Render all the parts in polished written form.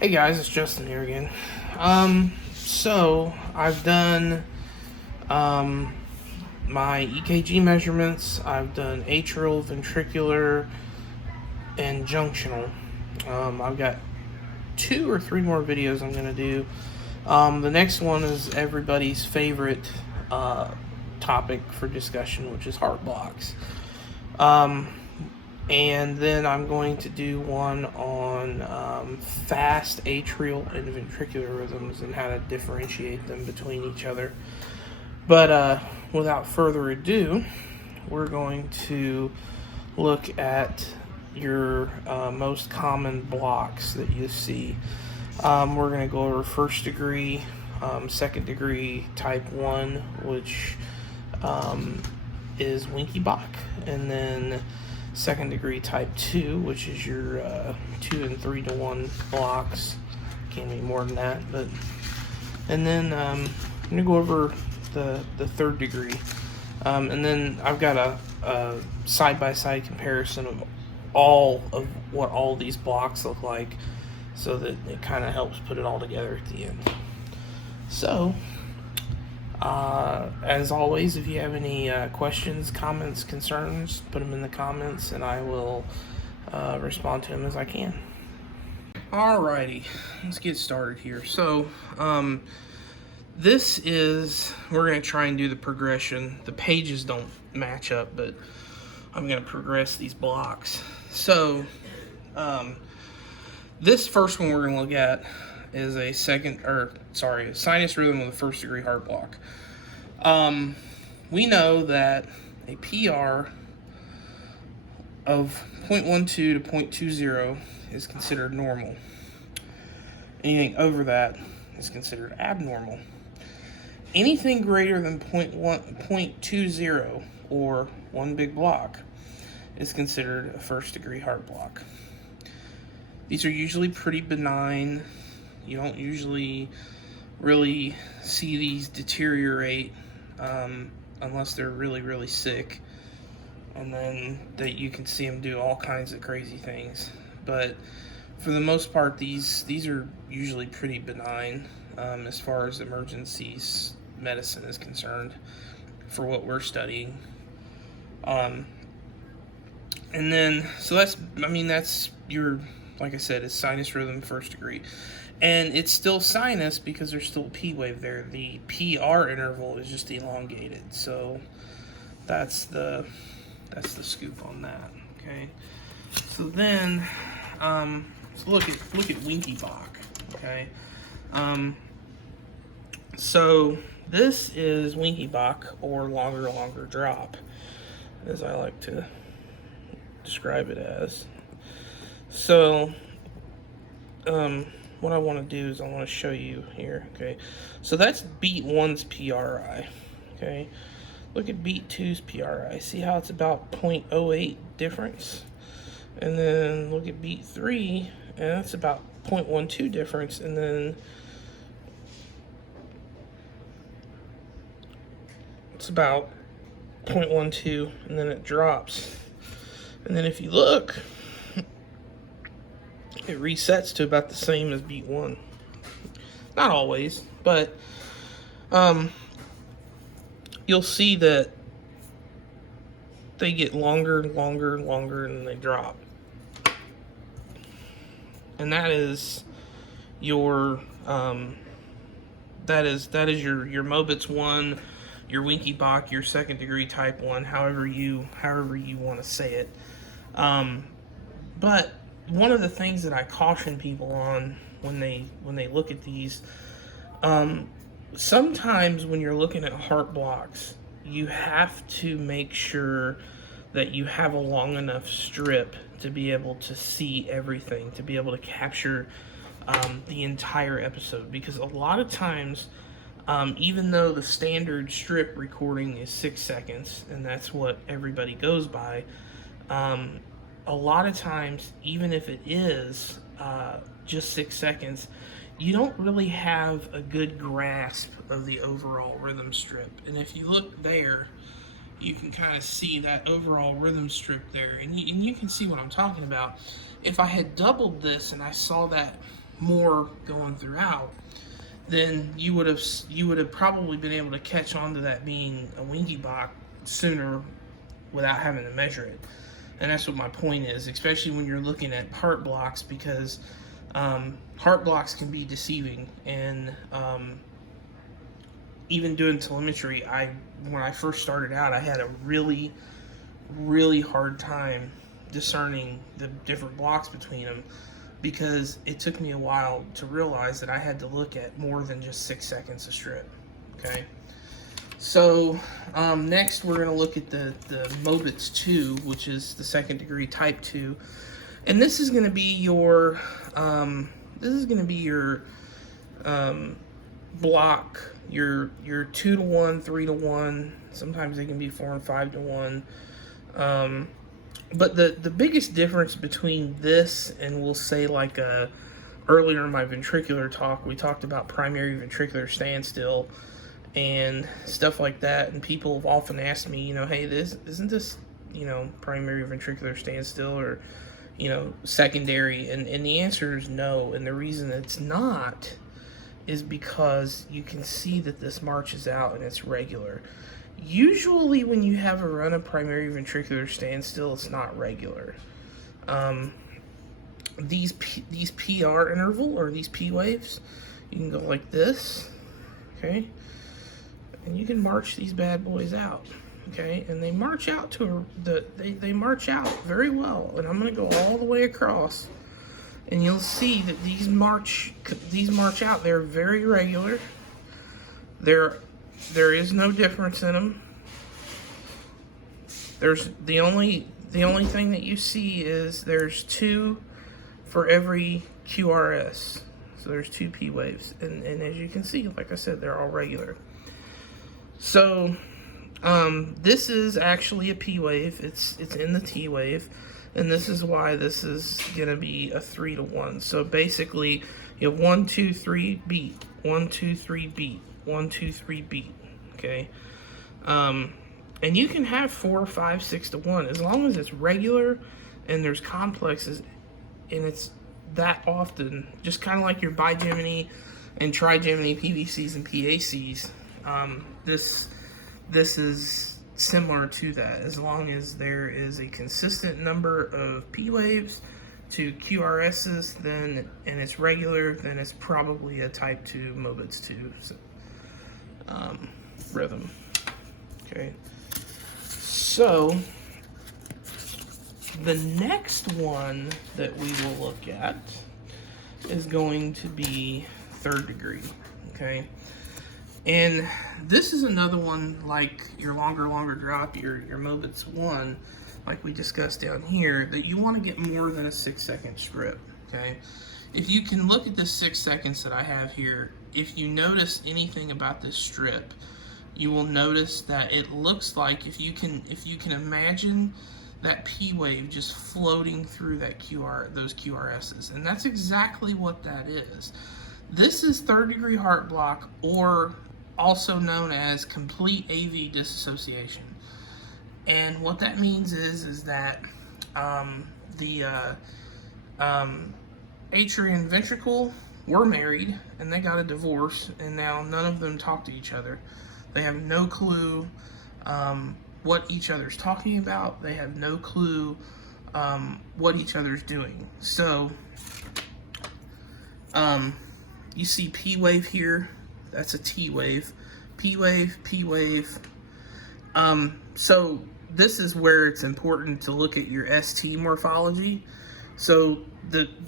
Hey guys, it's Justin here again. So I've done my EKG measurements. I've done atrial, ventricular, and junctional. I've got 2 or 3 more videos I'm gonna do. The next one is everybody's favorite topic for discussion, which is heart blocks. And then I'm going to do one on fast atrial and ventricular rhythms and how to differentiate them between each other. But without further ado, we're going to look at your most common blocks that you see. We're going to go over first degree, second degree, type 1, which is Winky Bach, and then second degree type 2, which is your 2 and 3 to 1 blocks. Can't be more than that. And then I'm gonna go over the third degree, and then I've got a side-by-side comparison of all of what all these blocks look like, so that it kind of helps put it all together at the end. So as always, if you have any questions, comments, concerns, put them in the comments and I will respond to them as I can. Alrighty, let's get started here. So we're going to try and do the progression. The pages don't match up, but I'm going to progress these blocks. So this first one we're going to look at is a sinus rhythm with a first degree heart block. We know that a PR of 0.12 to 0.20 is considered normal. Anything over that is considered abnormal. Anything greater than 0.20 or one big block is considered a first degree heart block. These are usually pretty benign. You don't usually really see these deteriorate unless they're really, really sick. And then you can see them do all kinds of crazy things. But for the most part, these are usually pretty benign as far as emergencies medicine is concerned for what we're studying. And then, so that's your, like I said, it's sinus rhythm first degree. And it's still sinus because there's still a P wave there. The PR interval is just elongated. So that's the scoop on that. Okay. So then let's look at Winky Bach. Okay. So this is Winky Bach, or longer drop, as I like to describe it as. So what I want to do is I want to show you here. Okay, so that's beat 1's PRI. Okay, look at beat 2's PRI. See how it's about 0.08 difference? And then look at beat 3, and that's about 0.12 difference. And then it's about 0.12, and then it drops. And then if you look, it resets to about the same as beat 1. Not always, but you'll see that they get longer, and they drop. And that is your that is your Mobitz 1, your Winky Bach, your second degree type 1, however you want to say it. But one of the things that I caution people on when they look at these, sometimes when you're looking at heart blocks, you have to make sure that you have a long enough strip to be able to see everything, to be able to capture the entire episode. Because a lot of times, even though the standard strip recording is 6 seconds, and that's what everybody goes by, a lot of times, even if it is just 6 seconds, you don't really have a good grasp of the overall rhythm strip. And if you look there, you can kind of see that overall rhythm strip there, and you can see what I'm talking about. If I had doubled this and I saw that more going throughout, then you would have probably been able to catch on to that being a winky block sooner without having to measure it. And that's what my point is, especially when you're looking at heart blocks, because heart blocks can be deceiving. And even doing telemetry, when I first started out, I had a really, really hard time discerning the different blocks between them, because it took me a while to realize that I had to look at more than just 6 seconds a strip. Okay, so next we're going to look at the Mobitz 2, which is the second degree type 2, and this is going to be your block, your 2 to 1, 3 to 1. Sometimes they can be 4 and 5 to 1. But the biggest difference between this and, we'll say, like earlier in my ventricular talk, we talked about primary ventricular standstill and stuff like that. And people have often asked me, hey, isn't this, primary ventricular standstill or, secondary? And the answer is no. And the reason it's not is because you can see that this marches out and it's regular. Usually when you have a run of primary ventricular standstill, it's not regular. These PR interval, or these P waves, you can go like this, okay? And you can march these bad boys out, okay? And they march out they march out very well. And I'm going to go all the way across, and you'll see that these march out. They're very regular. There is no difference in them. There's the only thing that you see is there's 2 for every QRS. So there's 2 P waves, and as you can see, like I said, they're all regular. So this is actually a P wave. It's in the T wave, and this is why this is gonna be a 3 to 1. So basically, you have 1, 2, 3 beat, 1, 2, 3 beat, 1, 2, 3 beat. Okay, and you can have 4, 5, 6 to 1 as long as it's regular and there's complexes, and it's that often. Just kind of like your bigeminy and trigeminy PVCs and PACs. This is similar to that. As long as there is a consistent number of P waves to QRSs, then, and it's regular, then it's probably a type 2 Mobitz 2 rhythm. Okay, so the next one that we will look at is going to be third degree. Okay, and this is another one like your longer drop, your Mobitz 1, like we discussed down here, that you want to get more than a 6-second strip. Okay, if you can look at the 6 seconds that I have here, if you notice anything about this strip, you will notice that it looks like, if you can imagine that P wave just floating through those QRSs, and that's exactly what that is. This is third degree heart block, or also known as complete AV disassociation. And what that means is that the atrium and ventricle were married and they got a divorce, and now none of them talk to each other. They have no clue what each other's talking about. They have no clue what each other's doing. So you see P wave here, that's a T wave, P wave, P wave. So this is where it's important to look at your ST morphology. So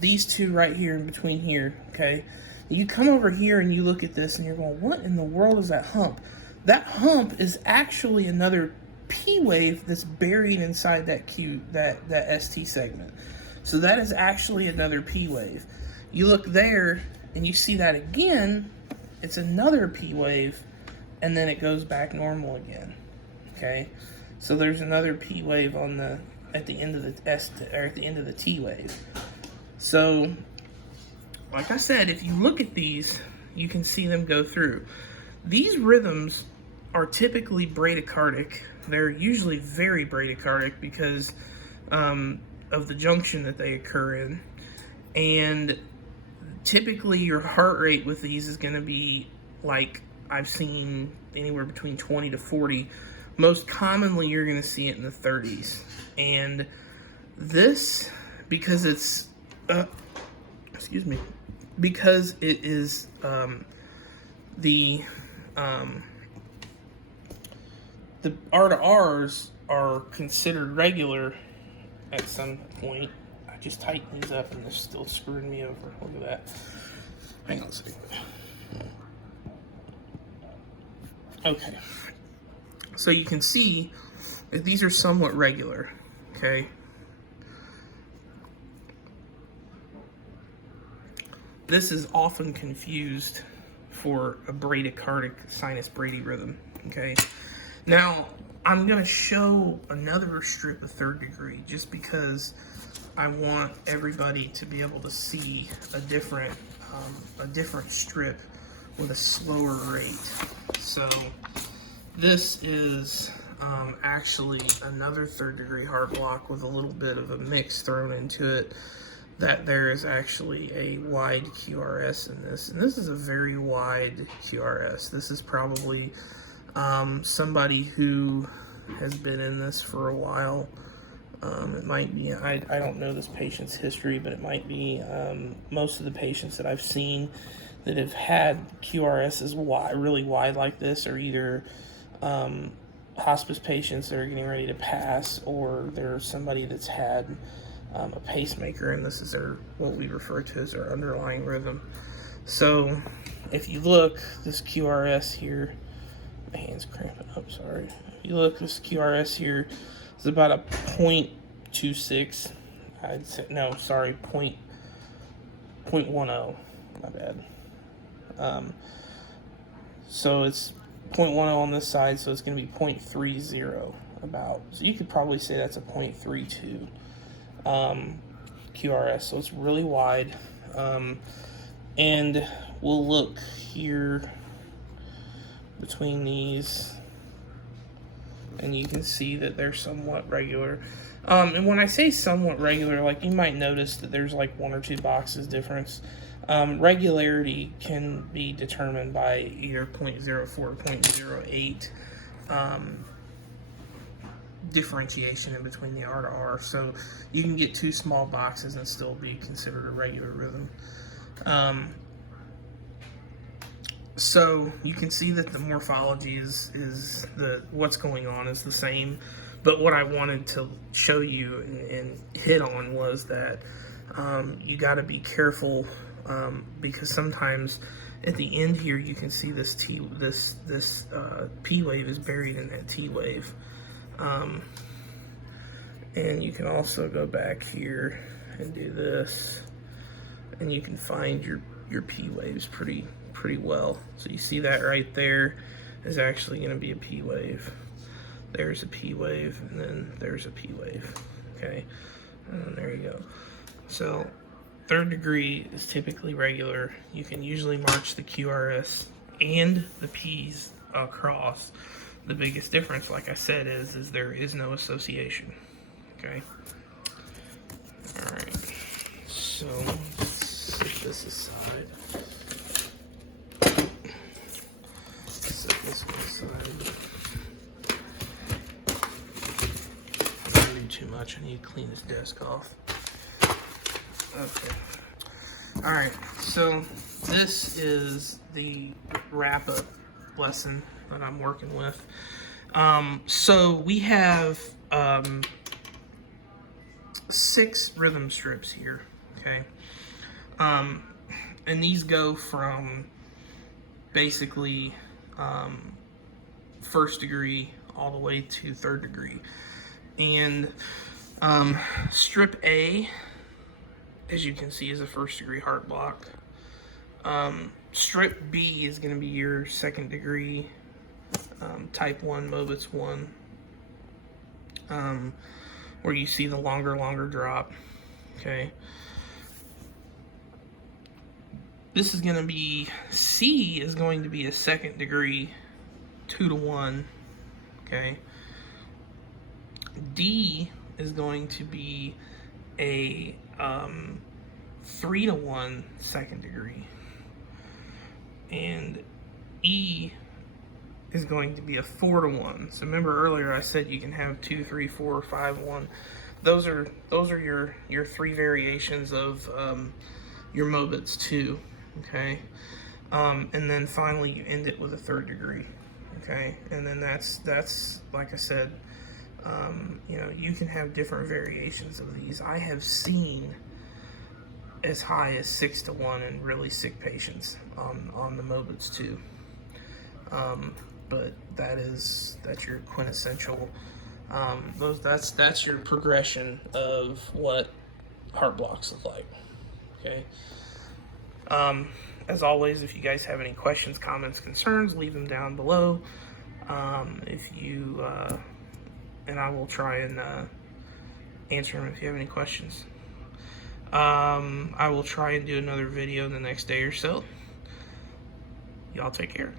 these two right here in between here, okay? You come over here and you look at this and you're going, what in the world is that hump? That hump is actually another P wave that's buried inside that ST segment. So that is actually another P wave. You look there and you see that again, it's another P wave, and then it goes back normal again. Okay? So there's another P wave at the end of the T wave. So like I said, if you look at these, you can see them go through. These rhythms are typically bradycardic. They're usually very bradycardic because of the junction that they occur in. And typically your heart rate with these is going to be like I've seen anywhere between 20 to 40. Most commonly, you're going to see it in the 30s. And this, because it's, because it is the R to R's are considered regular at some point. I just tightened these up and they're still screwing me over. Look at that. Hang on a second. Okay. So you can see that these are somewhat regular. Okay. This is often confused for a bradycardic sinus bradyrhythm. Okay. Now, I'm going to show another strip of third degree just because I want everybody to be able to see a different strip with a slower rate. So this is actually another third degree heart block with a little bit of a mix thrown into it, that there is actually a wide QRS in this. And this is a very wide QRS. This is probably somebody who has been in this for a while. It might be, I don't know this patient's history, but it might be most of the patients that I've seen that have had QRSs really wide like this are either hospice patients that are getting ready to pass, or there's somebody that's had a pacemaker, and this is what we refer to as their underlying rhythm. So if you look, this QRS here, my hand's cramping up, sorry. If you look, this QRS here is about a 0.26. I'd say, no, sorry, 0.10. My bad. So it's 0.10 on this side, so it's going to be 0.30 about. So you could probably say that's a 0.32 QRS. So it's really wide. And we'll look here between these, and you can see that they're somewhat regular. And when I say somewhat regular, like you might notice that there's like 1 or 2 boxes difference. Regularity can be determined by either 0.04 or 0.08 differentiation in between the R to R. So you can get 2 small boxes and still be considered a regular rhythm. So you can see that the morphology is what's going on is the same, but what I wanted to show you and hit on was that you got to be careful, because sometimes at the end here you can see this P wave is buried in that T wave, and you can also go back here and do this, and you can find your P waves pretty well. So you see that right there is actually going to be a P wave. There's a P wave, and then there's a P wave. Okay, and there you go. So third degree is typically regular. You can usually march the QRS and the P's across. The biggest difference, like I said, is there is no association. Okay. All right. So let's set this aside. Set this one aside. I don't do too much. I need to clean this desk off. Okay. All right. So this is the wrap-up lesson that I'm working with. So we have 6 rhythm strips here. Okay. And these go from basically first degree all the way to third degree. And strip A, as you can see, is a first degree heart block. Strip B is going to be your second degree type 1 Mobitz 1, where you see the longer drop. Okay. This is going to be, C is going to be a second degree 2 to 1. Okay. D is going to be a 3 to 1 second degree. And E is going to be a 4 to 1. So remember earlier I said you can have 2, 3, 4, 5, 1. Those are your 3 variations of your Mobitz 2. Okay. And then finally you end it with a 3rd degree. Okay. And then that's like I said, you can have different variations of these. I have seen as high as 6 to 1 in really sick patients on the Mobitz 2. But that's your quintessential. That's your progression of what heart blocks look like. Okay. As always, if you guys have any questions, comments, concerns, leave them down below. And I will try and answer them if you have any questions. I will try and do another video in the next day or so. Y'all take care.